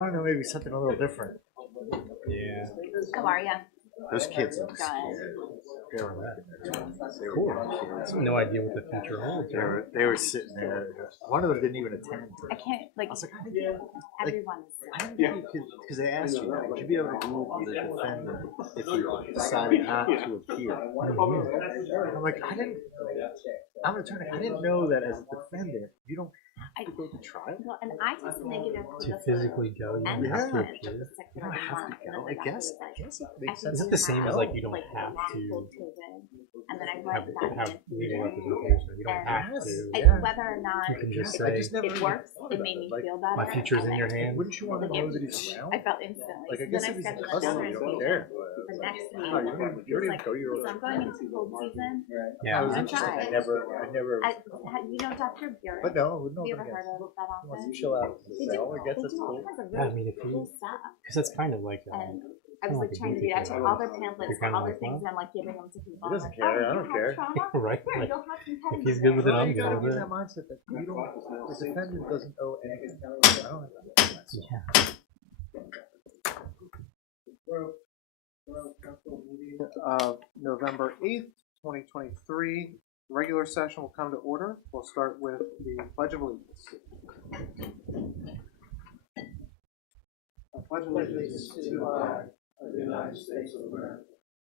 I don't know, maybe something a little different. Yeah. How are you? Those kids look Good. scared. They were like in their 20s. They were Cool. young kids. No idea what the future holds. They were sitting there. One of them didn't even attend. I can't, like, I was like, I didn't, everyone is. I didn't think you could, because they asked you, would you be able to move the defendant if you decided not to appear? I'm like, I'm an attorney. I didn't know that as a defendant, you don't have to go to trial. Well, and I just negative To physically go, you and have to the appear. You don't have to go. I guess it makes sense. It's not the same as like you don't have to and then I have, went back have in. legal representation. You don't And have to. Yeah. Whether or not You can just I say, just never it even works, thought it about made me Like, feel better. my future's in your hands. wouldn't you want to know that he's around? I felt instantly. Like, I So guess then if he's I scheduled hustling, another you don't meeting care. for next week. No, you don't even Like, go your so I'm going into cold season. Yeah. I'm gonna try. I never. You know Dr. Buren? But no, no. Have you ever heard of that office? You chill out. They do, I guess they that's do all cool. kinds of Yeah, I really mean, if cool you, stuff. because that's kind of like, And I kinda was like like a trying to do that. I duplicate. took all their pamphlets, You're kinda all their like, things, huh? and I'm like giving them to people. He doesn't I'm like, care. I oh, don't you care. have trauma? right? Here, Like, you'll have some if petting he's good with it, Well, I'm you good gotta with be in it. that mindset that you don't. The defendant doesn't owe anything. I don't have that. Yeah. Council meeting of November 8th, 2023. Regular session will come to order. We'll start with the Pledge of Allegiance. I pledge allegiance to the flag of the United States of America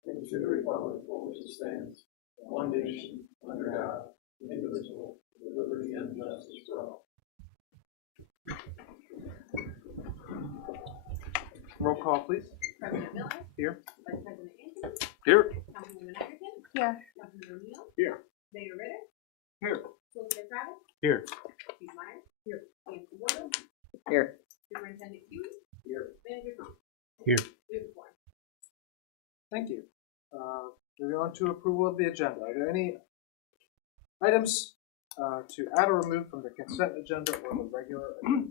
and to the republic for which it stands, one nation, under God, indivisible, with liberty and justice for all. Roll call, please. President Miller. Here. Vice President Andrews. Here. Councilwoman Egerton. Here. Councilman O'Neill. Here. Mayor Ritter. Here. Solicitor Travis. Here. Chief Myers. Here. James Wardle. Here. Superintendent Hughes. Here. Manager Tom. Here. We have a quorum. Thank you. Moving on to approval of the agenda. Are there any items to add or remove from the consent agenda or the regular agenda?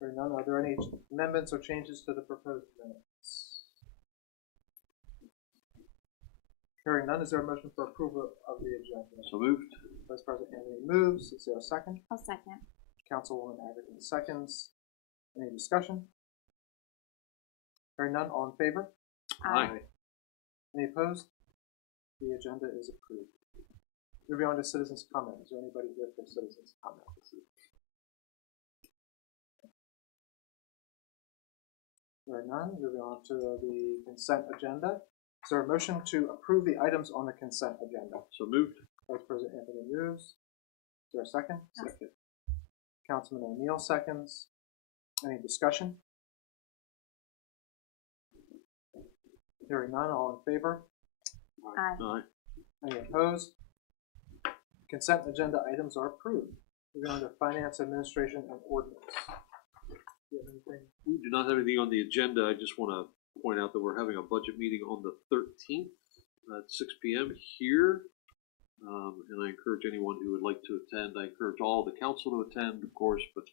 Hearing none, are there any amendments or changes to the proposed minutes? Hearing none, is there a motion for approval of the agenda? So moved. Vice President Anthony moves. Is there a second? I'll second. Councilwoman Egerton seconds. Any discussion? Hearing none, all in favor? Aye. Any opposed? The agenda is approved. Moving on to citizens' comment. Is there anybody here for citizens' comment this evening? Hearing none, moving on to the consent agenda. Is there a motion to approve the items on the consent agenda? So moved. Vice President Anthony moves. Is there a second? Second. Councilman O'Neill seconds. Any discussion? Hearing none, all in favor? Aye. Aye. Any opposed? Consent agenda items are approved. Moving on to finance, administration, and ordinance. Do you have anything? We do not have anything on the agenda. I just want to point out that we're having a budget meeting on the 13th at 6 p.m. here. And I encourage anyone who would like to attend. I encourage all the council to attend, of course, but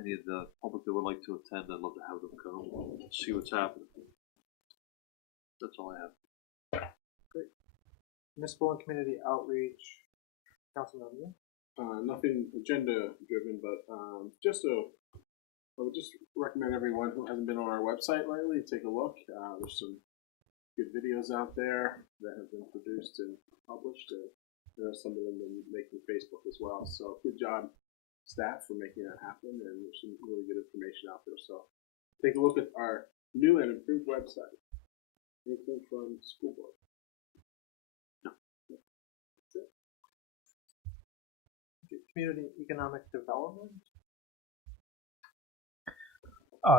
any of the public that would like to attend, I'd love to have them come and see what's happening. That's all I have. Municipal and community outreach. Councilman O'Neill. Nothing agenda driven, but I would just recommend everyone who hasn't been on our website lately take a look. There's some good videos out there that have been produced and published. There are some of them been making Facebook as well. So good job, staff, for making that happen. And there's some really good information out there. So take a look at our new and improved website. Anything from school board? Community economic development.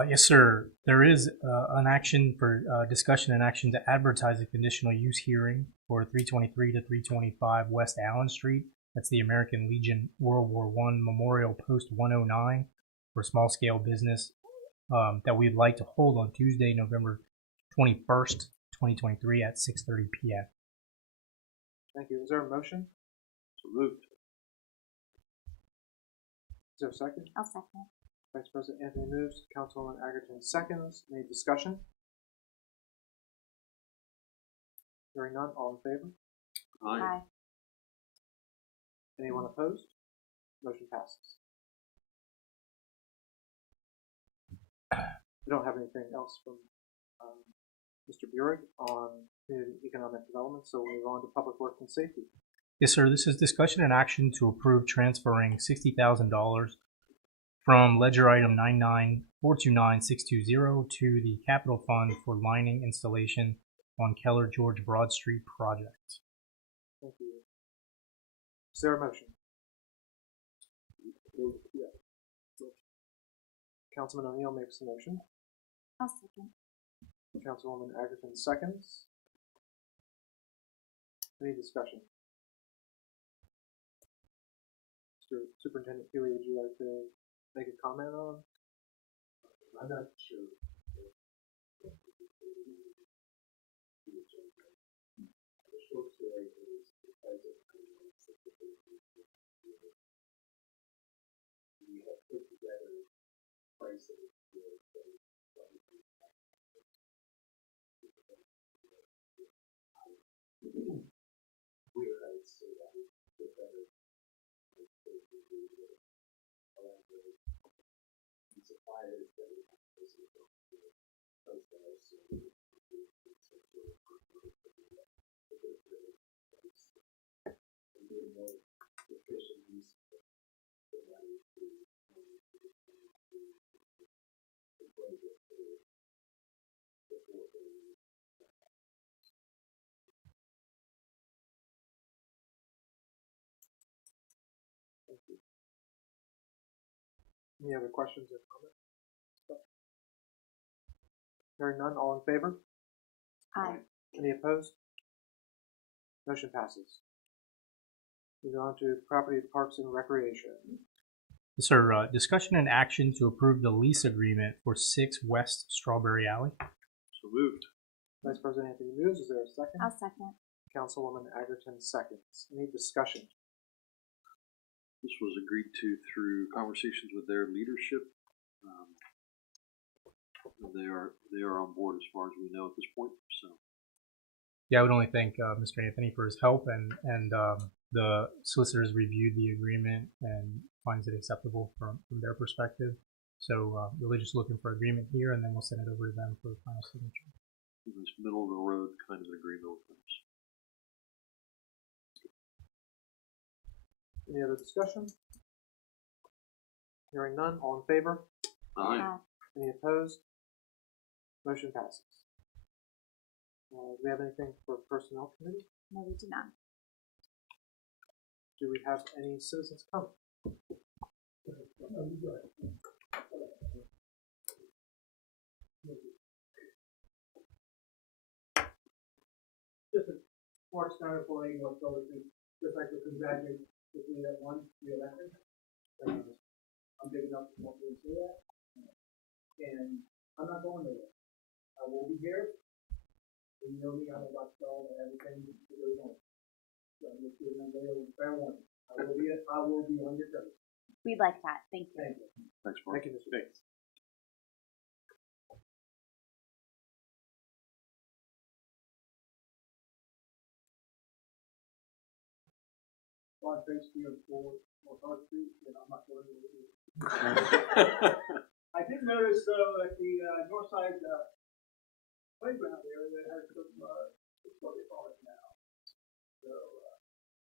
Yes, sir. There is an action for discussion and action to advertise a conditional use hearing for 323 to 325 West Allen Street. That's the American Legion World War I Memorial Post 109 for small scale business that we'd like to hold on Tuesday, November 21st, 2023 at 6:30 p.m. Thank you. Is there a motion? So moved. Is there a second? I'll second. Vice President Anthony moves. Councilwoman Egerton seconds. Any discussion? Hearing none, all in favor? Aye. Anyone opposed? Motion passes. we don't have anything else from Mr. Burek on community economic development, so we'll move on to public works and safety. Yes, sir. This is discussion and action to approve transferring $60,000 from ledger item 99429-620 to the capital fund for lining installation on Keller George Broad Street project. Thank you. Is there a motion? Councilman O'Neill makes the motion. I'll second. Councilwoman Egerton seconds. Any discussion? Mr. Superintendent Healy, would you like to make a comment on? I'm not sure. The short story is because of we have put together pricing suppliers that we have and doing more efficient use of the money to Any other questions or comments? Hearing none, all in favor? Aye. Any opposed? Motion passes. Moving on to property, parks, and recreation. Yes, sir. Discussion and action to approve the lease agreement for 6 West Strawberry Alley. So moved. Vice President Anthony moves. Is there a second? I'll second. Councilwoman Egerton seconds. Any discussion? This was agreed to through conversations with their leadership. And they are on board as far as we know at this point. So Yeah, I would only thank Mr. Anthony for his help, and the solicitors reviewed the agreement and finds it acceptable from their perspective. So we're just looking for agreement here, and then we'll send it over to them for final signature. this middle of the road kind of an agreement with them. Any other discussion? Hearing none, all in favor? Aye. Any opposed? Motion passes. Do we have anything for Personnel Committee? No, we do not. Do we have any citizens come? Just a Mark Steiner employee wants to just like to congratulate me that won the election. I'm big enough to want to say that. And I'm not going nowhere. I will be here. You know me, I'm about to tell everything that goes on. So I'm just giving them a fair warning. I will be on your toes. We'd like that. Thank you. Thank you. Thanks, Mark. Thank you, Mr. Bates. On Face Field for Hard Street, and I'm not going to do it. I did notice though at the north side playground there that has some what they call it now. So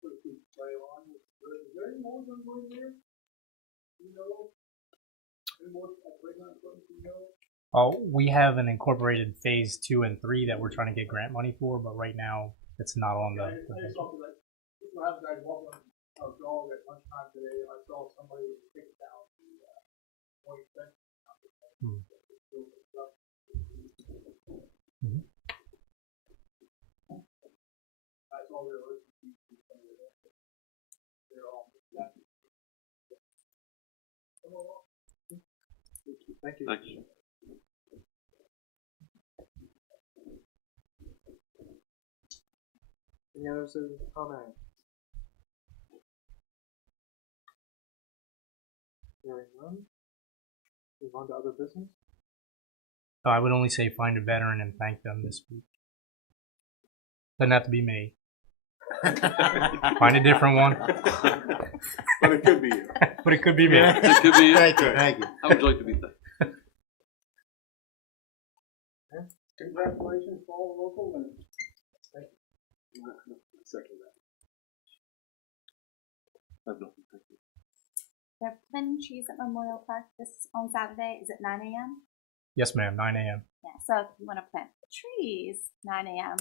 put a piece of play on. Is there any more going on there? You know? Any more playground equipment you know? We have an incorporated phase 2 and 3 that we're trying to get grant money for, but right now it's not on the. I just saw that. I was guys walking a dog at lunchtime today, and I saw somebody with a ticket down the 22nd. Mhm. I saw their they're all Thank you. Thanks. Any other citizens comment? Hearing none. Move on to other business. I would only say find a veteran and thank them this week. Doesn't have to be me. Find a different one. But it could be you. But it could be me. It could be. Thank you. Thank you. How would you like to be thanked? Congratulations to all the local winners. Second that. I have nothing, thank you. They're planting trees at Memorial Park this on Saturday. Is it 9 a.m.? Yes, ma'am. 9 a.m. Yeah. So if you want to plant trees, 9 a.m.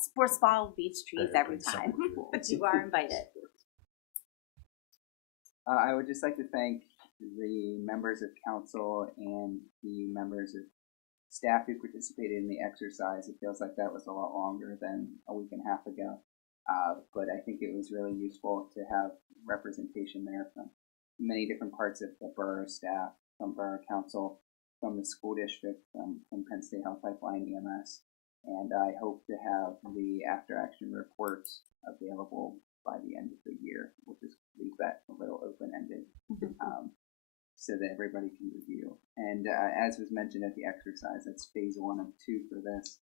Sports ball beach trees every time, but you are invited. I would just like to thank the members of council and the members of staff who participated in the exercise. It feels like that was a lot longer than a week and a half ago. But I think it was really useful to have representation there from many different parts of the borough staff, from borough council, from the school district, from Penn State Health Pipeline EMS. And I hope to have the after action reports available by the end of the year. We'll just leave that a little open-ended so that everybody can review. And as was mentioned at the exercise, that's phase 1 of 2 for this.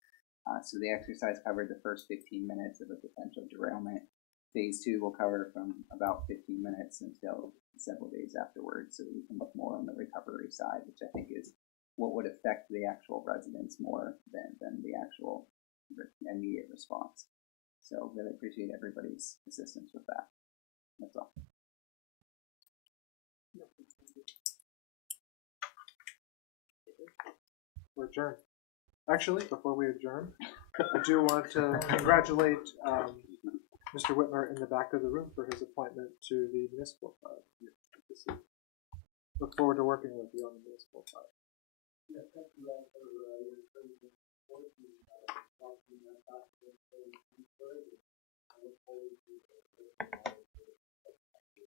So the exercise covered the first 15 minutes of a potential derailment. Phase 2 will cover from about 15 minutes until several days afterwards, so we can look more on the recovery side, which I think is what would affect the actual residents more than the actual immediate response. So really appreciate everybody's assistance with that. That's all. We're adjourned. Actually, before we adjourn, I do want to congratulate Mr. Whitmer in the back of the room for his appointment to the municipal side. Look forward to working with you on the municipal side. Yeah, thank you all for your encouragement and support. I look forward to